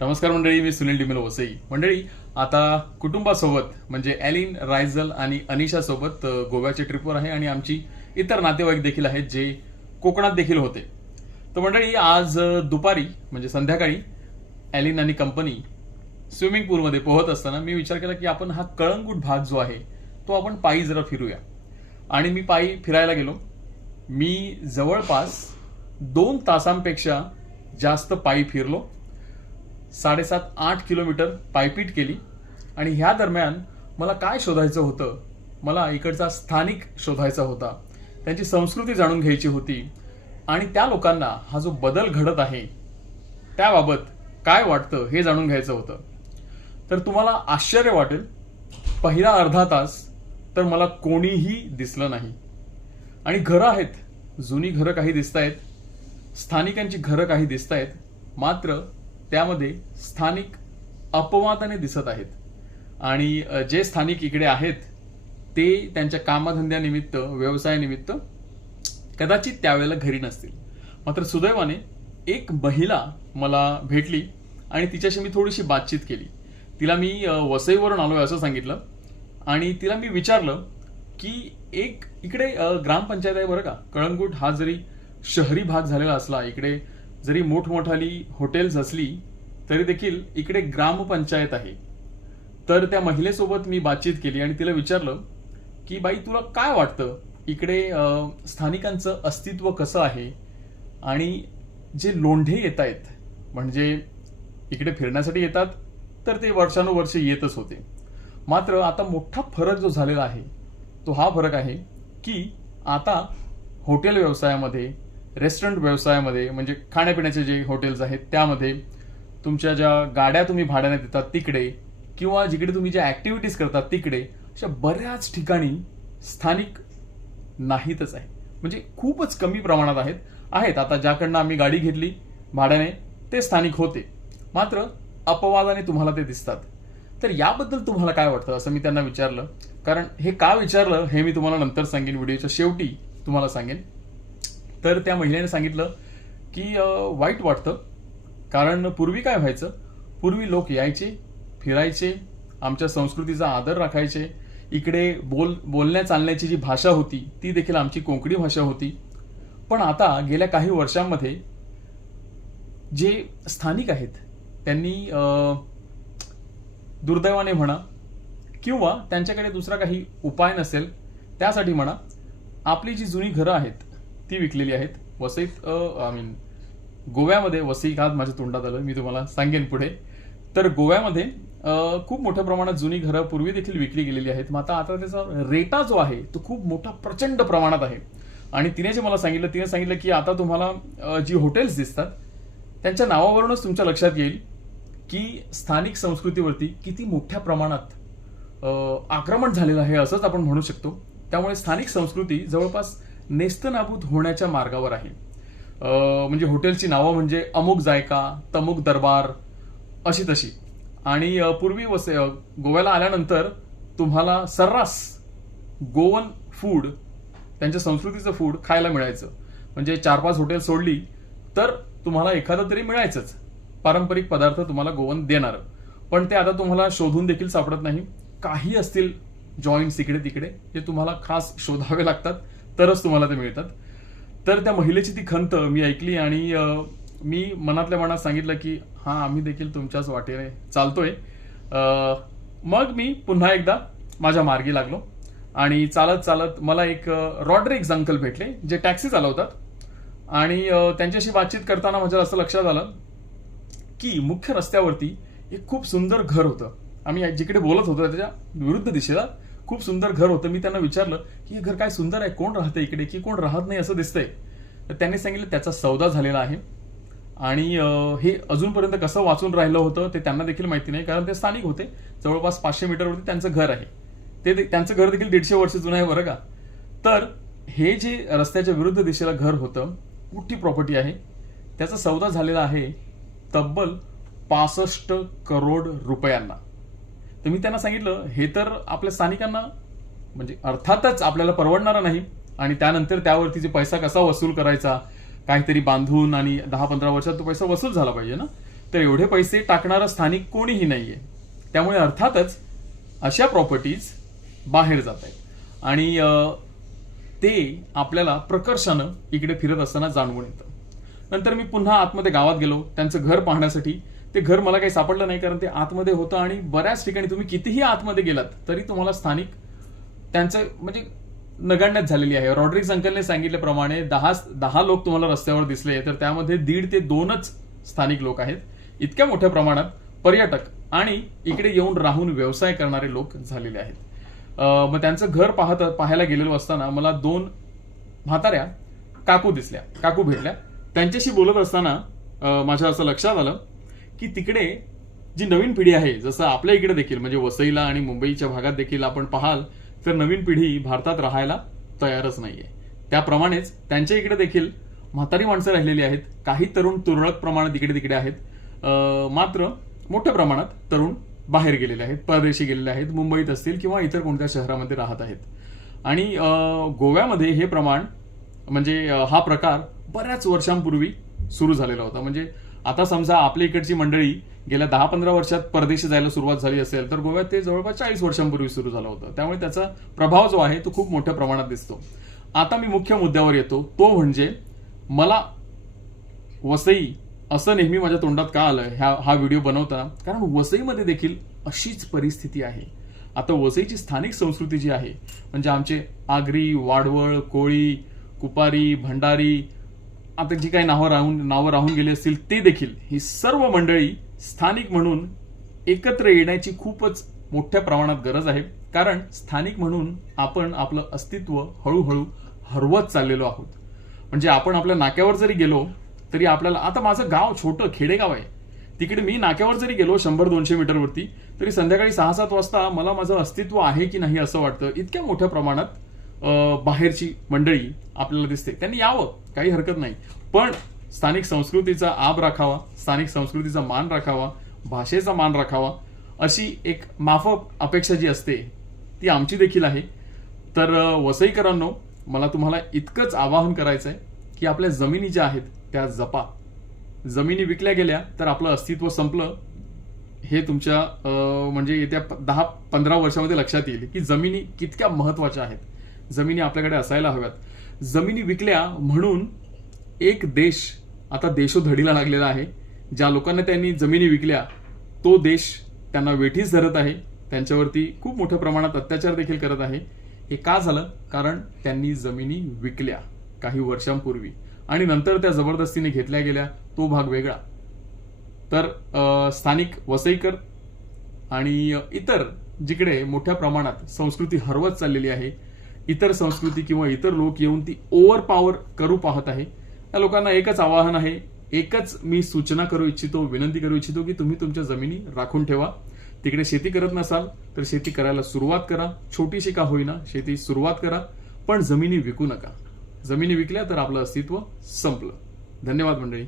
नमस्कार मंडळी, मी सुनील डिमेलो वसई. मंडळी, आता कुटुंबासोबत म्हणजे ॲलिन, रायझल आणि अनिशा सोबत गोव्याच्या ट्रिपवर आहे आणि आमची इतर नातेवाईक देखील आहेत जे कोकणात देखील होते. तर मंडळी, आज दुपारी म्हणजे संध्याकाळी ॲलिन आणि कंपनी स्विमिंग पूलमध्ये पोहत असताना मी विचार केला की आपण हा कळंगूट भाग जो आहे तो आपण पायी जरा फिरूया. आणि मी पायी फिरायला गेलो. मी जवळपास 2 तासांपेक्षा जास्त पायी फिरलो. 7.5-8 किलोमीटर पायपीट केली. आणि ह्या दरम्यान मला काय शोधायचं होतं, मला इकडचा स्थानिक शोधायचा होता, त्यांची संस्कृती जाणून घ्यायची होती आणि त्या लोकांना हा जो बदल घडत आहे त्याबाबत काय वाटतं हे जाणून घ्यायचं होतं. तर तुम्हाला आश्चर्य वाटेल, पहिला अर्धा तास तर मला कोणीही दिसलं नाही. आणि घरं आहेत, जुनी घरं काही दिसत आहेत, स्थानिकांची घरं काही दिसत आहेत, मात्र त्यामध्ये स्थानिक अपवादाने दिसत आहेत. आणि जे स्थानिक इकडे आहेत ते त्यांच्या कामधंद्यानिमित्त, व्यवसायानिमित्त कदाचित त्यावेळेला घरी नसतील. मात्र सुदैवाने एक महिला मला भेटली आणि तिच्याशी मी थोडीशी बातचीत केली. तिला मी वसईवरून आलोय असं सांगितलं आणि तिला मी विचारलं की एक इकडे ग्रामपंचायत आहे बरं का. कळंगूट हा जरी शहरी भाग झालेला असला, इकडे जरी मोठमोठाली हॉटेल्स असली तरी देखील इकडे ग्रामपंचायत आहे. तर त्या महिलेसोबत मी बातचीत केली आणि तिला विचारलं की बाई, तुला काय वाटतं इकडे स्थानिकांचं अस्तित्व कसं आहे. आणि जे लोंढे येत आहेत म्हणजे इकडे फिरण्यासाठी येतात तर ते वर्षानुवर्षे येतच होते, मात्र आता मोठा फरक जो झालेला आहे तो हा फरक आहे की आता हॉटेल व्यवसायामध्ये, रेस्टॉरंट व्यवसायामध्ये म्हणजे खाण्यापिण्याचे जे हॉटेल्स आहेत त्यामध्ये, तुमच्या ज्या गाड्या तुम्ही भाड्याने देतात तिकडे, किंवा जिकडे तुम्ही ज्या ऍक्टिव्हिटीज करतात तिकडे, अशा बऱ्याच ठिकाणी स्थानिक नाहीतच आहे. म्हणजे खूपच कमी प्रमाणात आहेत. आता ज्याकडनं आम्ही गाडी घेतली भाड्याने ते स्थानिक होते, मात्र अपवादाने तुम्हाला ते दिसतात. तर याबद्दल तुम्हाला काय वाटतं असं मी त्यांना विचारलं. कारण हे का विचारलं हे मी तुम्हाला नंतर सांगेन, व्हिडिओच्या शेवटी तुम्हाला सांगेन. तर त्या महिलेने सांगितलं की वाईट वाटतं, कारण पूर्वी काय व्हायचं, पूर्वी लोक यायचे, फिरायचे, आमच्या संस्कृतीचा आदर राखायचे. इकडे बोलण्या चालण्याची जी भाषा होती ती देखील आमची कोकणी भाषा होती. पण आता गेल्या काही वर्षांमध्ये जे स्थानिक आहेत त्यांनी दुर्दैवाने म्हणा किंवा त्यांच्याकडे दुसरा काही उपाय नसेल त्यासाठी म्हणा, आपली जी जुनी घरं आहेत ती विकलेली आहेत. वसईत गोव्यामध्ये, वसई का माझ्या तोंडात आलं मी तुम्हाला सांगेन पुढे. तर गोव्यामध्ये खूप मोठ्या प्रमाणात जुनी घरं पूर्वी देखील विकली गेलेली आहेत, मात्र आता त्याचा रेटा जो आहे तो खूप मोठा प्रचंड प्रमाणात आहे. आणि तिने जे मला सांगितलं की आता तुम्हाला जी हॉटेल्स दिसतात त्यांच्या नावावरूनच तुमच्या लक्षात येईल की स्थानिक संस्कृतीवरती किती मोठ्या प्रमाणात आक्रमण झालेलं आहे असंच आपण म्हणू शकतो. त्यामुळे स्थानिक संस्कृती जवळपास नेस्तनाबूत होण्याच्या मार्गावर आहे. म्हणजे हॉटेलची नावं म्हणजे अमुक जायका, तमुक दरबार, अशी तशी. आणि पूर्वी गोव्याला आल्यानंतर तुम्हाला सर्रास गोवन फूड, त्यांच्या संस्कृतीचं फूड खायला मिळायचं. म्हणजे 4-5 हॉटेल सोडली तर तुम्हाला एखादं तरी मिळायचंच पारंपरिक पदार्थ तुम्हाला गोवन देणार. पण ते आता तुम्हाला शोधून देखील सापडत नाही. काही असतील जॉईंट्स इकडे तिकडे जे तुम्हाला खास शोधावे लागतात तरच तुम्हाला ते मिळतात. तर त्या महिलेची ती खंत मी ऐकली आणि मी मनातल्या मनात सांगितलं की हां, आम्ही देखील तुमच्याच वाटेने चालतोय. मग मी पुन्हा एकदा माझ्या मार्गी लागलो आणि चालत चालत मला एक रॉड्रिक्स अंकल भेटले जे टॅक्सी चालवतात. आणि त्यांच्याशी बातचीत करताना माझ्या असं लक्षात आलं की मुख्य रस्त्यावरती एक खूप सुंदर घर होतं. आम्ही जिकडे बोलत होतो त्याच्या विरुद्ध दिशेला खूप सुंदर घर होतं. मी त्यांना विचारलं की हे घर काय सुंदर आहे, कोण राहतं इकडे की कोण राहत नाही असं दिसतंय. तर त्यांनी सांगितलं त्याचा सौदा झालेला आहे आणि हे अजूनपर्यंत कसं वाचून राहिलं होतं ते त्यांना देखील माहिती नाही, कारण ते स्थानिक होते. जवळपास 500 मीटरवरती त्यांचं घर आहे. त्यांचं घर देखील 150 वर्ष जुनं आहे बरं का. तर हे जे रस्त्याच्या विरुद्ध दिशेला घर होतं, मोठी प्रॉपर्टी आहे, त्याचा सौदा झालेला आहे तब्बल 65 करोड रुपयांना. तर मी त्यांना सांगितलं हे तर आपल्या स्थानिकांना म्हणजे अर्थातच आपल्याला परवडणारा नाही आणि त्यानंतर त्यावरती जे पैसा कसा वसूल करायचा, काहीतरी बांधून आणि 10-15 वर्षात तो पैसा वसूल झाला पाहिजे ना. तर एवढे पैसे टाकणारं स्थानिक कोणीही नाहीये. त्यामुळे अर्थातच अशा प्रॉपर्टीज बाहेर जात आहेत आणि ते आपल्याला प्रकर्षानं इकडे फिरत असताना जाणवून येतं. नंतर मी पुन्हा आतमध्ये गावात गेलो त्यांचं घर पाहण्यासाठी. ते घर मला काही सापडलं नाही, कारण ते आतमध्ये होतं आणि बऱ्याच ठिकाणी तुम्ही कितीही आतमध्ये गेलात तरी तुम्हाला स्थानिक त्यांचं म्हणजे नगण्यच झालेली आहे. रॉड्रिक्स अंकलने सांगितल्याप्रमाणे 10 लोक तुम्हाला रस्त्यावर दिसले तर त्यामध्ये 1.5 ते 2च स्थानिक लोक आहेत. इतक्या मोठ्या प्रमाणात पर्यटक आणि इकडे येऊन राहून व्यवसाय करणारे लोक झालेले आहेत. मग त्यांचं घर पाहायला गेलेलो असताना मला 2 म्हाताऱ्या काकू भेटल्या. त्यांच्याशी बोलत असताना माझ्या असं लक्षात आलं की तिकडे जी नवीन पिढी आहे, जसं आपल्या इकडे देखील म्हणजे वसईला आणि मुंबईच्या भागात देखील आपण पाहाल तर नवीन पिढी भारतात राहायला तयारच नाहीये. त्याप्रमाणेच त्यांच्या इकडे देखील म्हातारी माणसं राहिलेली आहेत. काही तरुण तुरळक प्रमाणात इकडे तिकडे आहेत, मात्र मोठ्या प्रमाणात तरुण बाहेर गेलेले आहेत, परदेशी गेलेले आहेत, मुंबईत असतील किंवा इतर कोणत्या शहरामध्ये राहत आहेत. आणि गोव्यामध्ये हे प्रमाण म्हणजे हा प्रकार बऱ्याच वर्षांपूर्वी सुरू झालेला होता. म्हणजे आता समजा आपल्या इकडची मंडळी गेल्या 10-15 वर्षात परदेशी जायला सुरुवात झाली असेल तर गोव्यात ते जवळपास 40 वर्षांपूर्वी सुरू झालं होतं. त्यामुळे त्याचा प्रभाव जो आहे तो खूप मोठ्या प्रमाणात दिसतो. आता मी मुख्य मुद्द्यावर येतो, तो म्हणजे मला वसई असं नेहमी माझ्या तोंडात का आलं हा व्हिडिओ बनवताना, कारण वसईमध्ये देखील अशीच परिस्थिती आहे. आता वसईची स्थानिक संस्कृती जी आहे म्हणजे आमचे आगरी, वाडवळ, कोळी, कुपारी, भंडारी, आता जी काही नावं राहून गेली असतील ते देखील, ही सर्व मंडळी स्थानिक म्हणून एकत्र येण्याची खूपच मोठ्या प्रमाणात गरज आहे. कारण स्थानिक म्हणून आपण आपलं अस्तित्व हळूहळू हरवत चाललेलो आहोत. म्हणजे आपण आपल्या नाक्यावर जरी गेलो तरी आपल्याला, आता माझं गाव छोटं खेडेगाव आहे, तिकडे मी नाक्यावर जरी गेलो 100-200 मीटरवरती तरी संध्याकाळी 6-7 वाजता मला माझं अस्तित्व आहे की नाही असं वाटतं. इतक्या मोठ्या प्रमाणात बाहेरची मंडळी आपल्याला दिसते. त्यांनी यावं, काही हरकत नाही, पण स्थानिक संस्कृतीचा आब राखावा, स्थानिक संस्कृतीचा मान राखावा, भाषेचा मान राखावा, अशी एक माफक अपेक्षा जी असते ती आमची देखील आहे. तर वसईकरांनो, मला तुम्हाला इतकंच आवाहन करायचंय की आपल्या जमिनी ज्या आहेत त्या जपा. जमिनी विकल्या गेल्या तर आपलं अस्तित्व संपलं हे तुमच्या म्हणजे येत्या 10-15 वर्षामध्ये लक्षात येईल की जमिनी कितक्या महत्वाच्या आहेत. जमिनी आपल्याकडे असायला हव्यात. जमिनी विकल्या म्हणून एक देश आता देशोधडीला लागलेला आहे. ज्या लोकांना त्यांनी जमिनी विकल्या तो देश त्यांना वेठीस धरत आहे, त्यांच्यावरती खूप मोठ्या प्रमाणात अत्याचार देखील करत आहे. हे का झालं? कारण त्यांनी जमिनी विकल्या काही वर्षांपूर्वी आणि नंतर त्या जबरदस्तीने घेतल्या गेल्या, तो भाग वेगळा. तर स्थानिक वसईकर आणि इतर जिकडे मोठ्या प्रमाणात संस्कृती हरवत चाललेली आहे, इतर संस्कृती किंवा इतर लोक येऊन ती ओव्हर पॉवर करू पाहत आहे, त्या लोकांना एकच आवाहन आहे, एकच मी सूचना करू इच्छितो, विनंती करू इच्छितो की तुम्ही तुमच्या जमिनी राखून ठेवा. तिकडे शेती करत नसाल तर शेती करायला सुरुवात करा, छोटीशी का होईना शेती सुरुवात करा, पण जमिनी विकू नका. जमिनी विकल्या तर आपलं अस्तित्व संपलं. धन्यवाद मंडळी.